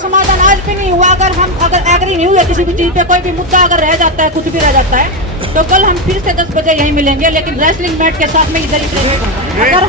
समाधान आज भी नहीं हुआ। अगर एग्री नहीं हुए किसी भी चीज पे, कोई भी मुद्दा अगर रह जाता है, कुछ भी रह जाता है, तो कल हम फिर से 10 बजे यहीं मिलेंगे, लेकिन रेसलिंग मैट के साथ में इधर ही रहेंगे। अगर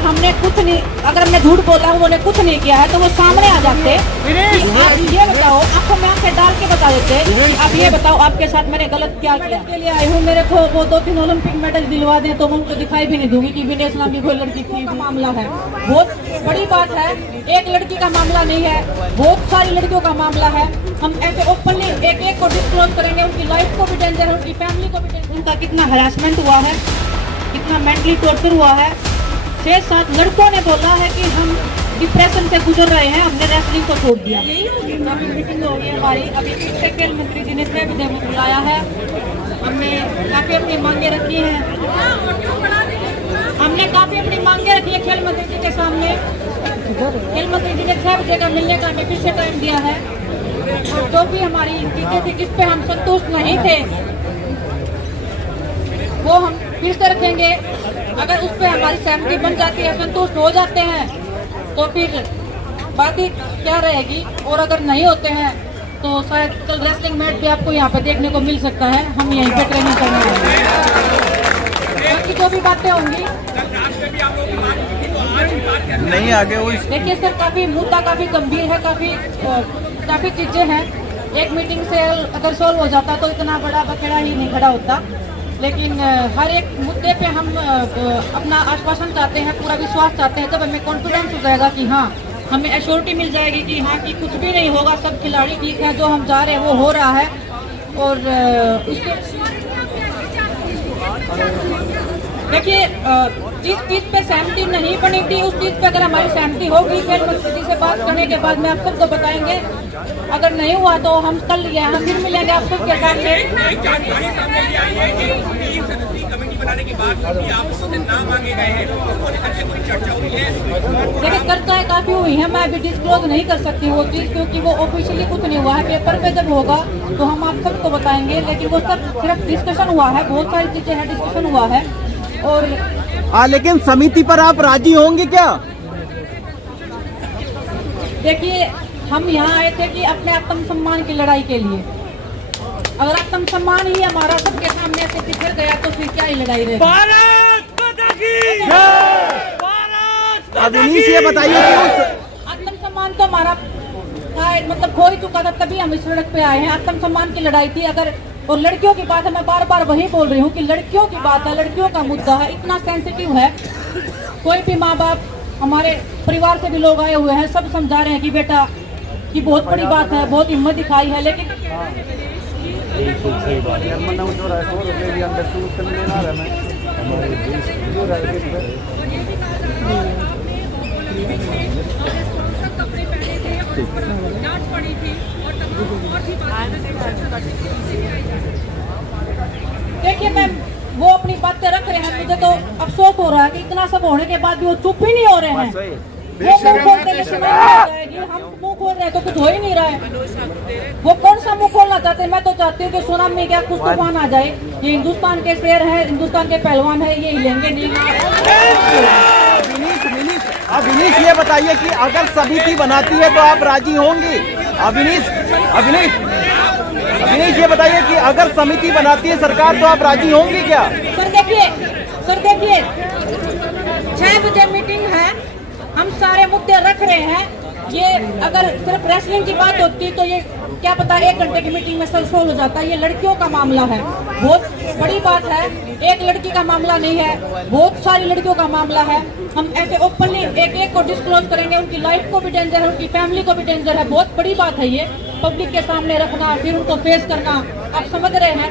हमने झूठ बोला, उन्होंने कुछ नहीं किया है, तो वो सामने आ जाते। आप ये बताओ, आंखों में आंखें डाल के बता देते, आप ये बताओ आपके साथ मैंने गलत क्या किया। के लिए आई हूँ, मेरे को वो 2-3 ओलंपिक मेडल दिलवा दें तो मैं उनको दिखाई भी नहीं दूंगी कि विनय इस्लाम की कोई लड़की का मामला है। बहुत बड़ी बात है, एक लड़की का मामला नहीं है, बहुत सारी लड़कियों का मामला है। हम ऐसे ओपनली एक को डिस्क्लोज करेंगे, उनकी लाइफ को भी डेंजर है, उनकी फैमिली को भी डेंजर। उनका कितना हरासमेंट हुआ है, कितना मेंटली टॉर्चर हुआ है। 6-7 लड़कों ने बोला है कि हम डिप्रेशन से गुजर रहे हैं, हमने रेसलिंग को छोड़ दिया। अभी मीटिंग हो गई हमारी, अभी फिर से खेल मंत्री जी ने 6 बजे में बुलाया है। हमने काफी अपनी मांगे रखी हैं, खेल मंत्री जी के सामने। खेल मंत्री जी ने 6 बजे का मिलने का हमें फिर से टाइम दिया है, और जो भी हमारी चीजें थी जिस पे हम संतुष्ट नहीं थे वो हम फिर से रखेंगे। अगर उस पर हमारी सहमति बन जाती है, संतुष्ट हो जाते हैं, तो फिर बाकी क्या रहेगी। और अगर नहीं होते हैं तो शायद कल रेसलिंग मैच भी आपको यहाँ पे देखने को मिल सकता है। हम यहीं पे ट्रेनिंग करने वाले, बाकी जो भी बातें होंगी नहीं आगे वो। देखिए सर, काफी मुद्दा काफी गंभीर है, काफी चीजें हैं। एक मीटिंग से अगर सॉल्व हो जाता तो इतना बड़ा बखेड़ा ही नहीं खड़ा होता, लेकिन हर एक मुद्दे पे हम अपना आश्वासन चाहते हैं, पूरा विश्वास चाहते हैं। जब हमें कॉन्फिडेंस हो जाएगा कि हाँ, हमें एश्योरिटी मिल जाएगी कि हाँ कि कुछ भी नहीं होगा, सब खिलाड़ी ठीक है, जो हम जा रहे हैं वो हो रहा है। और देखिए, जिस चीज पे सहमति नहीं बनी थी उस चीज पे अगर हमारी सहमति होगी, खेल मंत्री से बात करने के बाद में आप सबको बताएंगे। अगर नहीं हुआ तो हम कल यहाँ फिर मिलेंगे आप सबके सामने। देखिए, चर्चाएं काफी हुई है, मैं अभी डिस्क्लोज नहीं कर सकती वो चीज, क्योंकि वो ऑफिशियली कुछ नहीं हुआ है। पेपर पे जब होगा तो हम आप सबको बताएंगे, लेकिन वो सब सिर्फ डिस्कशन हुआ है, बहुत सारी चीजें हैं, डिस्कशन हुआ है। और लेकिन समिति पर आप राजी होंगे क्या? देखिए, हम यहाँ आए थे कि अपने आत्म सम्मान की लड़ाई के लिए। अगर आत्म सम्मान ही हमारा सबके सामने से बिखर गया तो फिर क्या ही लड़ाई रहेगी। ये बताइए कि आत्म सम्मान तो हमारा मतलब खो ही चुका था, तभी हम इस सड़क पे आए हैं। आत्म सम्मान की लड़ाई थी। अगर और लड़कियों की बात है, मैं बार बार वही बोल रही हूँ कि लड़कियों की बात है, लड़कियों का मुद्दा है, इतना सेंसिटिव है। कोई भी माँ बाप, हमारे परिवार से भी लोग आए हुए हैं, सब समझा रहे हैं कि बेटा ये बहुत बड़ी बात है, बहुत हिम्मत दिखाई है, लेकिन देखिए मैम, वो अपनी बातें रख रहे हैं, मुझे तो अफसोस हो रहा है कि इतना सब होने के बाद भी वो चुप ही नहीं हो रहे हैं। वो मुंह खोलते कि सुनाई नहीं जाएगी, हम मुंह खोल रहे हैं तो कुछ हो ही नहीं रहा है। वो कौन सा मुंह खोलना चाहते हैं? मैं तो चाहती हूँ कि सुनामी क्या कुछ तूफान आ जाए। ये हिंदुस्तान के शेर है, हिंदुस्तान के पहलवान है, ये हिलेंगे नहीं। अविनीश, ये बताइए कि अगर समिति बनाती है तो आप राजी होंगी? अविनीश, ये बताइए कि अगर समिति बनाती है सरकार तो आप राजी होंगी क्या? सर देखिए 6 बजे मीटिंग है, हम सारे मुद्दे रख रहे हैं। ये अगर सिर्फ रेसलिंग की बात होती तो ये क्या पता 1 घंटे की मीटिंग में सब सोल्व हो जाता। ये लड़कियों का मामला है, बहुत बड़ी बात है, एक लड़की का मामला नहीं है, बहुत सारी लड़कियों का मामला है। हम ऐसे ओपनली एक को डिस्क्लोज करेंगे, उनकी लाइफ को भी डेंजर है, उनकी फैमिली को भी डेंजर है। बहुत बड़ी बात है ये, पब्लिक के सामने रखना, फिर उनको फेस करना, आप समझ रहे हैं।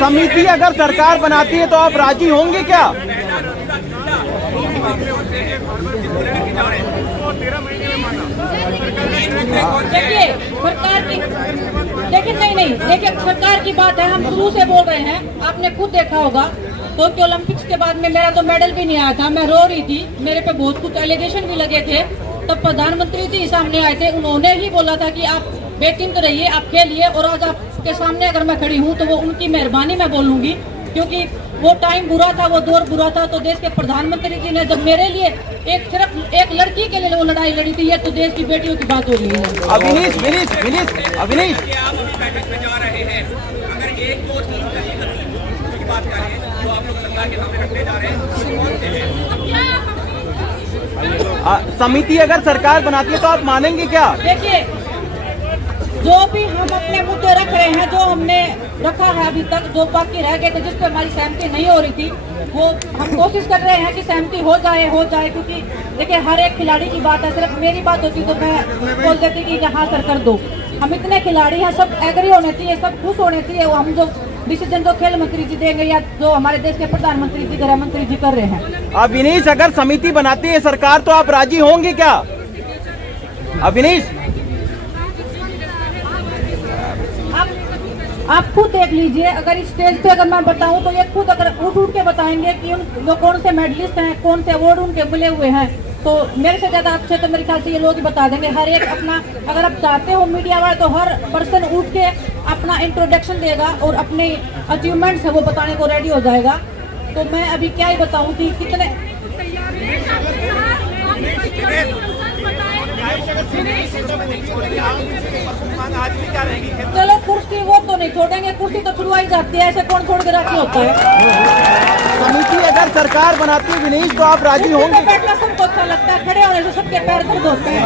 समिति अगर सरकार बनाती है तो आप राजी होंगे क्या? देखिए सरकार की बात है, हम शुरू से बोल रहे हैं। आपने खुद देखा होगा टोक्यो ओलंपिक्स के बाद में मेरा तो मेडल भी नहीं आया था, मैं रो रही थी, मेरे पे बहुत कुछ एलिगेशन भी लगे थे। तब प्रधानमंत्री जी सामने आए थे, उन्होंने ही बोला था कि आप बेचिंत रहिए, आप खेलिए। और आज आपके सामने अगर मैं खड़ी हूँ तो वो उनकी मेहरबानी मैं बोलूंगी, क्योंकि वो टाइम बुरा था, वो दौर बुरा था। तो देश के प्रधानमंत्री जी ने जब मेरे लिए एक सिर्फ एक लड़की के लिए वो लड़ाई लड़ी थी। ये तो देश की बेटियों की बात हो रही है। अविनीश बैठक में जा रहे हैं, अगर एक दो तीन की बात करें जो आप लोग सरकार के सामने रखने जा रहे हैं, समिति अगर सरकार बनाती है तो आप मानेंगे क्या? देखिए, जो भी हम अपने मुद्दे रख रहे हैं, जो हमने रखा है अभी तक, जो बाकी रह गए थे, जिस पे हमारी सहमति नहीं हो रही थी, वो हम कोशिश कर रहे हैं कि सहमति हो जाए, क्योंकि देखिए हर एक खिलाड़ी की बात है। सिर्फ मेरी बात होती तो मैं बोल देती कि हाँ सर कर दो। हम इतने खिलाड़ी हैं, सब एग्री होने चाहिए, सब खुश होने चाहिए। वो हम जो डिसीजन जो खेल मंत्री जी देंगे या जो हमारे देश के प्रधानमंत्री जी, गृह मंत्री जी कर रहे हैं। अविनीश, अगर समिति बनाती है सरकार तो आप राजी होंगे क्या? अविनीश, आप खुद देख लीजिए। अगर इस स्टेज पे अगर मैं बताऊं तो ये खुद अगर उठ के बताएंगे कि वो कौन से मेडलिस्ट हैं, कौन से अवार्ड उनके मिले हुए हैं, तो मेरे से ज्यादा अच्छे तो मेरे ख्याल से ये लोग ही बता देंगे। हर एक अपना, अगर आप चाहते हो मीडिया वाले, तो हर पर्सन उठ के अपना इंट्रोडक्शन देगा और अपने अचीवमेंट्स है वो बताने को रेडी हो जाएगा। तो मैं अभी क्या ही बताऊं कि कितने चलो कुर्सी वो तो नहीं छोड़ेंगे, कुर्सी तो छुड़वाई जाती है, ऐसे कौन छोड़ के रखी होता है। समिति अगर सरकार बनाती है विनीश तो आप राजी होंगे? बैठना सबको अच्छा लगता है, खड़े होने से सबके पैर दर्द होते हैं।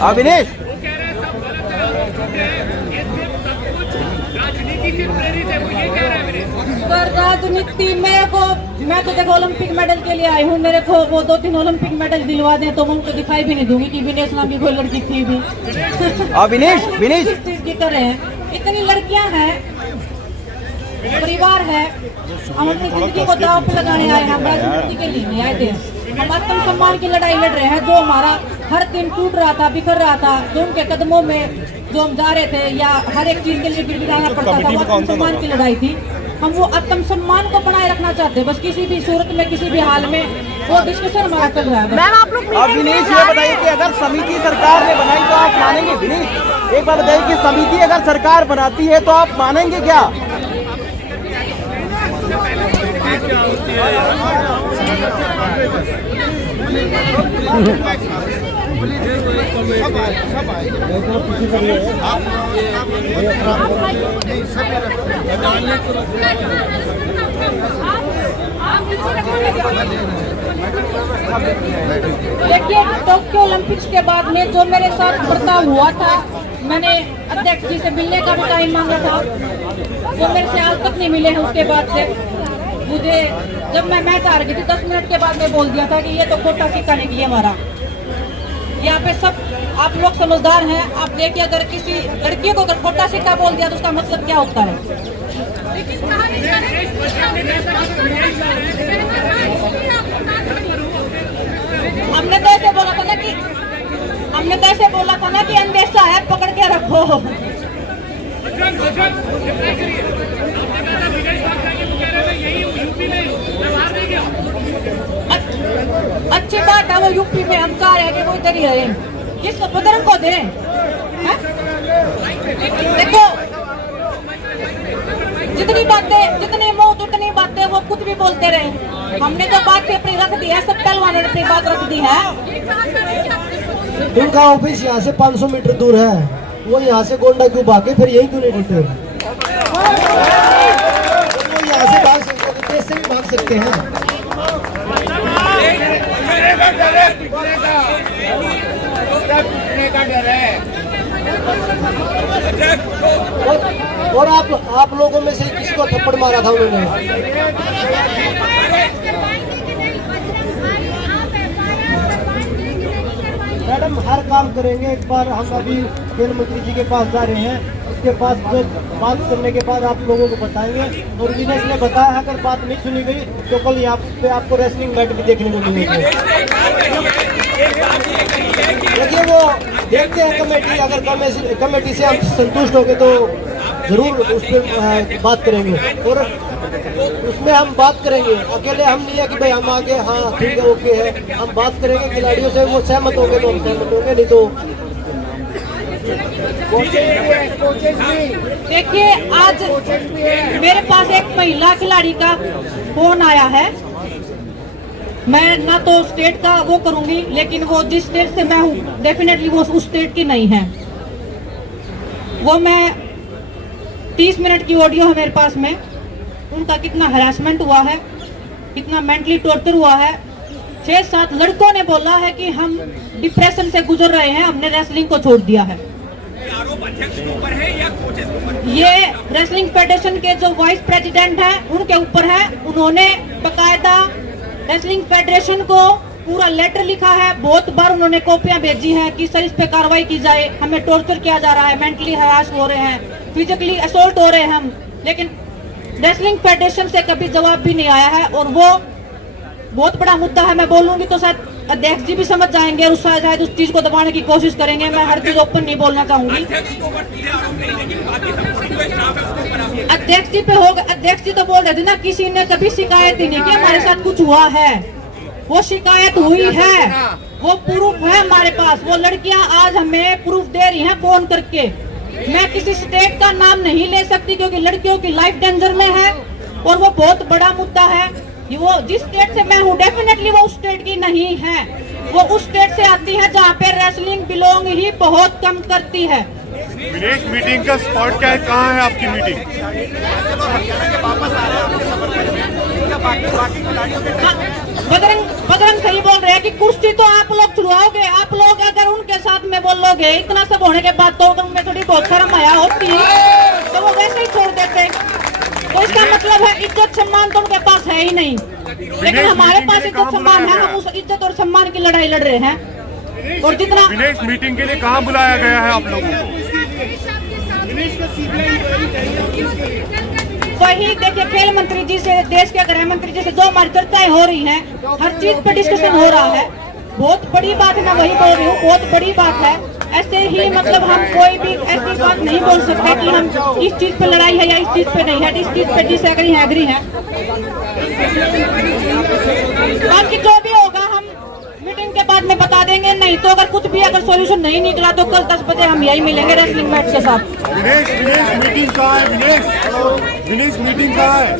अविनीश, सर राजनीति मैं तो देखो ओलंपिक मेडल के लिए आई हूँ। मेरे को वो 2-3 ओलंपिक मेडल दिलवा दें तो मैं उनको दिखाई भी नहीं दूंगी कि विनेश नाम की कोई लड़की थी भी। विनेश किस चीज की कर रहे हैं? इतनी लड़कियां हैं, परिवार है, हम अपनी जिंदगी को दांव पे लगाने आए हैं। हम राजनीति के लिए नहीं आए थे। हम आत्मसम्मान की लड़ाई लड़ रहे हैं। जो हमारा हर दिन टूट रहा था, बिखर रहा था, जो उनके कदमों में जो हम जा रहे थे या हर एक चीज के लिए गिड़गिड़ाना पड़ता था, वो आत्मसम्मान की लड़ाई थी। हम वो आत्मसम्मान को बनाए रखना चाहते हैं। बस किसी भी सूरत में, किसी भी हाल में वो डिस्कशन हमारा चल रहा है। मैम आप लोग विनीश, ये बताइए कि अगर समिति सरकार ने बनाई तो आप मानेंगे? विनीश, एक बार बताइए कि समिति अगर सरकार बनाती है तो आप मानेंगे क्या? देखिए, टोक्यो ओलंपिक्स के बाद में जो मेरे साथ बर्ताव हुआ था, मैंने अध्यक्ष जी से मिलने का भी टाइम मांगा था, वो मेरे से आज तक नहीं मिले हैं। उसके बाद से मुझे, जब मैं मैच हार गई थी 10 मिनट के बाद मैं बोल दिया था कि ये तो खोटा सिक्का निकली हमारा। यहाँ पे सब आप लोग समझदार हैं। आप देखिए, अगर किसी लड़की को अगर खोटा सिक्का बोल दिया तो उसका मतलब क्या होता है? हमने तो ऐसे बोला था ना कि अंदेशा है, पकड़ के रखो। अच्छी बात है, वो यूपी में हम चाह रहे हैं कि वो इधर ही रहे। किसको? बजरंग को दें? देखो, जितनी मौत उतनी बातें वो खुद भी बोलते रहे। हमने जो बात अपनी रख दी है, सब पहलवानों ने अपनी बात रख दी है। उनका ऑफिस यहाँ से 500 मीटर दूर है, वो यहाँ से गोंडा क्यों भागे, फिर यही क्यों नहीं रहते? वो यहाँ से भाग सकते, देश से भी भाग सकते हैं। और आप लोगों में से किसी को थप्पड़ मारा था उन्होंने? मैडम हर काम करेंगे। एक बार हम अभी खेल मंत्री जी के पास जा रहे हैं, उसके पास जो बात करने के बाद आप लोगों को बताएंगे। और विनेश ने बताया अगर बात नहीं सुनी गई तो कल यहाँ पे आपको रेसलिंग मैच भी देखने को मिलेगी। देखिए, वो देखते हैं कमेटी, अगर कमेटी से हम संतुष्ट हो गए तो जरूर उस पर बात करेंगे। और उसमें हम बात करेंगे, अकेले हम नहीं है कि भाई हम आगे हाँ ठीक है ओके है। हम बात करेंगे खिलाड़ियों से, वो सहमत होंगे तो हम सहमत होंगे, नहीं तो देखिए, आज मेरे पास एक महिला खिलाड़ी का फोन आया है। मैं ना तो स्टेट का वो करूंगी, लेकिन वो जिस स्टेट से मैं हूँ डेफिनेटली वो उस स्टेट की नहीं है। वो मैं 30 मिनट की ऑडियो है मेरे पास में, उनका कितना हरासमेंट हुआ है, कितना मेंटली टॉर्चर हुआ है। 6-7 लड़कों ने बोला है कि हम डिप्रेशन से गुजर रहे हैं, हमने रेसलिंग को छोड़ दिया है। आरोप अध्यक्ष के ऊपर है या कोचेस के ऊपर? ये रेसलिंग फेडरेशन के जो वाइस प्रेसिडेंट हैं उनके ऊपर है। उन्होंने बकायदा रेसलिंग फेडरेशन को पूरा लेटर लिखा है, बहुत बार उन्होंने कॉपियां भेजी हैं कि सर इस पे कार्रवाई की जाए, हमें टॉर्चर किया जा रहा है, मेंटली हरास हो रहे हैं, फिजिकली असोल्ट हो रहे हैं हम। लेकिन रेसलिंग फेडरेशन से कभी जवाब भी नहीं आया है और वो बहुत बड़ा मुद्दा है। मैं बोलूंगी तो शायद अध्यक्ष जी भी समझ जाएंगे और शायद उस चीज को दबाने की कोशिश करेंगे। मैं हर चीज ओपन नहीं बोलना चाहूंगी। अध्यक्ष जी पे होगा, अध्यक्ष जी तो बोल रहे थे ना किसी ने कभी शिकायत ही नहीं की हमारे साथ कुछ हुआ है। वो शिकायत हुई है, वो प्रूफ है हमारे पास। वो लड़कियां आज हमें प्रूफ दे रही हैं फोन करके। मैं किसी स्टेट का नाम नहीं ले सकती क्योंकि लड़कियों की लाइफ डेंजर में है और वो बहुत बड़ा मुद्दा है। वो जिस स्टेट से मैं हूँ डेफिनेटली वो उस स्टेट की नहीं है, वो उस स्टेट से आती है जहाँ पे रेसलिंग बिलोंग ही बहुत कम करती है। विनेश, मीटिंग का स्पॉट क्या है, कहाँ है आपकी मीटिंग? बजरंग सही बोल रहे हैं कि कुश्ती तो आप लोग छुड़वाओगे। आप लोग अगर उनके साथ में बोलोगे, इतना सब होने के बाद तो उनमें थोड़ी बहुत शर्म आया होती तो वो वैसे ही छोड़ देते। तो इसका मतलब है इज्जत सम्मान तो उनके पास है ही नहीं, लेकिन हमारे पास इज्जत सम्मान है। हम उस इज्जत और सम्मान की लड़ाई लड़ रहे हैं। और जितना विनेश, मीटिंग के लिए कहाँ बुलाया गया है आप लोगों को? वही देखिए, खेल मंत्री जी से, देश के गृह मंत्री जी से जो हमारी चर्चाएं हो रही हैं, हर चीज पे डिस्कशन हो रहा है। बहुत बड़ी बात है, मैं वही बोल रही हूँ, बहुत बड़ी बात है। ऐसे ही मतलब हम कोई भी ऐसी बात नहीं बोल सकते कि हम इस चीज पे लड़ाई है या इस चीज पे नहीं है। इस चीज पे डिसएग्री है, एग्री है। बाकी जो भी होगा हम मीटिंग के बाद में बता देंगे। नहीं तो अगर कुछ भी अगर सॉल्यूशन नहीं निकला तो कल 10 बजे हम यही मिलेंगे रेसलिंग मैच के साथ। विनेश, मीटिंग कहाँ है? विनेश, मीटिंग कहाँ है?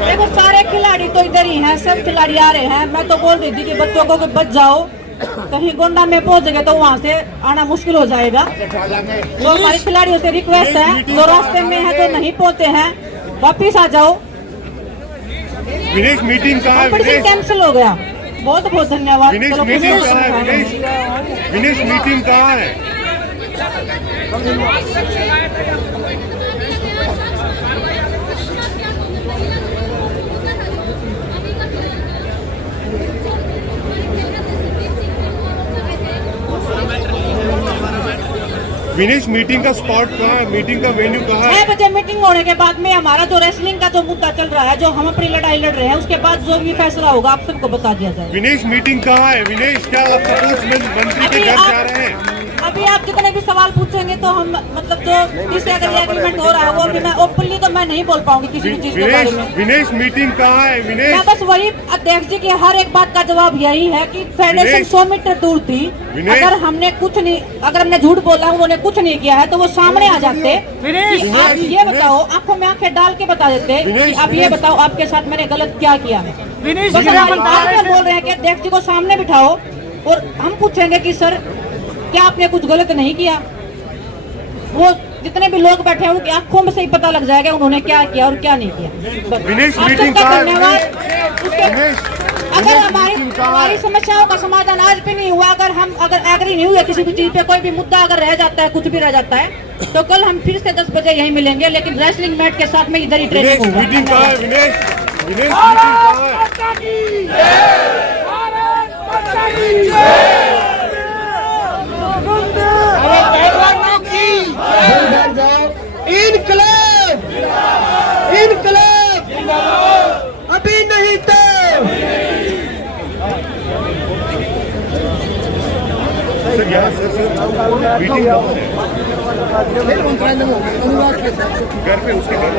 देखो, सारे खिलाड़ी तो इधर ही हैं, सब खिलाड़ी आ रहे हैं। मैं तो बोल रही थी कि बच्चों को बच जाओ, कहीं गोंडा में पहुंच गए तो वहाँ से आना मुश्किल हो जाएगा। तो हमारे खिलाड़ियों से रिक्वेस्ट है, जो रास्ते में है, जो नहीं पहुंचे हैं, वापिस आ जाओ। विनेश, मीटिंग कहाँ है? कैंसिल हो गया। बहुत बहुत धन्यवाद। विनेश, मीटिंग कहाँ है? विनेश, मीटिंग कहाँ है? विनेश, मीटिंग का स्पॉट कहाँ है? मीटिंग का वेन्यू कहाँ है? 6 बजे मीटिंग होने के बाद में हमारा जो रेसलिंग का जो मुद्दा चल रहा है, जो हम अपनी लड़ाई लड़ रहे हैं, उसके बाद जो भी फैसला होगा आप सबको बता दिया जाएगा। विनेश, मीटिंग कहाँ है? विनेश, क्या आप सपोर्ट्स मंत्री के घर जा रहे हैं? अभी आप जितने भी सवाल पूछेंगे तो हम मतलब जो इससे अगर एग्रीमेंट हो रहा है वो भी मैं ओपनली तो मैं नहीं बोल पाऊंगी किसी भी चीज के बारे में। विनेश, मीटिंग कहाँ है? विनेश, मैं बस वही अध्यक्ष जी की हर एक बात का जवाब यही है कि फेडरेशन 100 मीटर दूर थी। अगर हमने कुछ नहीं, अगर हमने झूठ बोला, उन्होंने कुछ नहीं किया है तो वो सामने आ जाते। आप ये बताओ, आंखों में आंखें डाल के बता देते कि आप ये बताओ आपके साथ मैंने गलत क्या किया है। बस आप बोल रहे हैं कि अध्यक्ष जी को सामने बिठाओ और हम पूछेंगे कि सर क्या आपने कुछ गलत नहीं किया। वो जितने भी लोग बैठे हैं उनकी आंखों में से ही पता लग जाएगा उन्होंने क्या किया और क्या नहीं किया। विनेश, आप मीटिंग सबका कहाँ है? धन्यवाद। अगर हमारी समस्याओं का समाधान आज भी नहीं हुआ, अगर एग्री नहीं हुआ किसी भी चीज पे, कोई भी मुद्दा अगर रह जाता है, कुछ भी रह जाता है, तो कल हम फिर से 10 बजे यहीं मिलेंगे, लेकिन रेसलिंग मैट के साथ में इधर ही ट्रेनिंग होगा। मीटिंग कहाँ है? विनेश, मीटिंग कहाँ है? इनकलाब, इनकलाब अभी नहीं तो। सर, यहाँ सर मीटिंग घर पे उसके बाद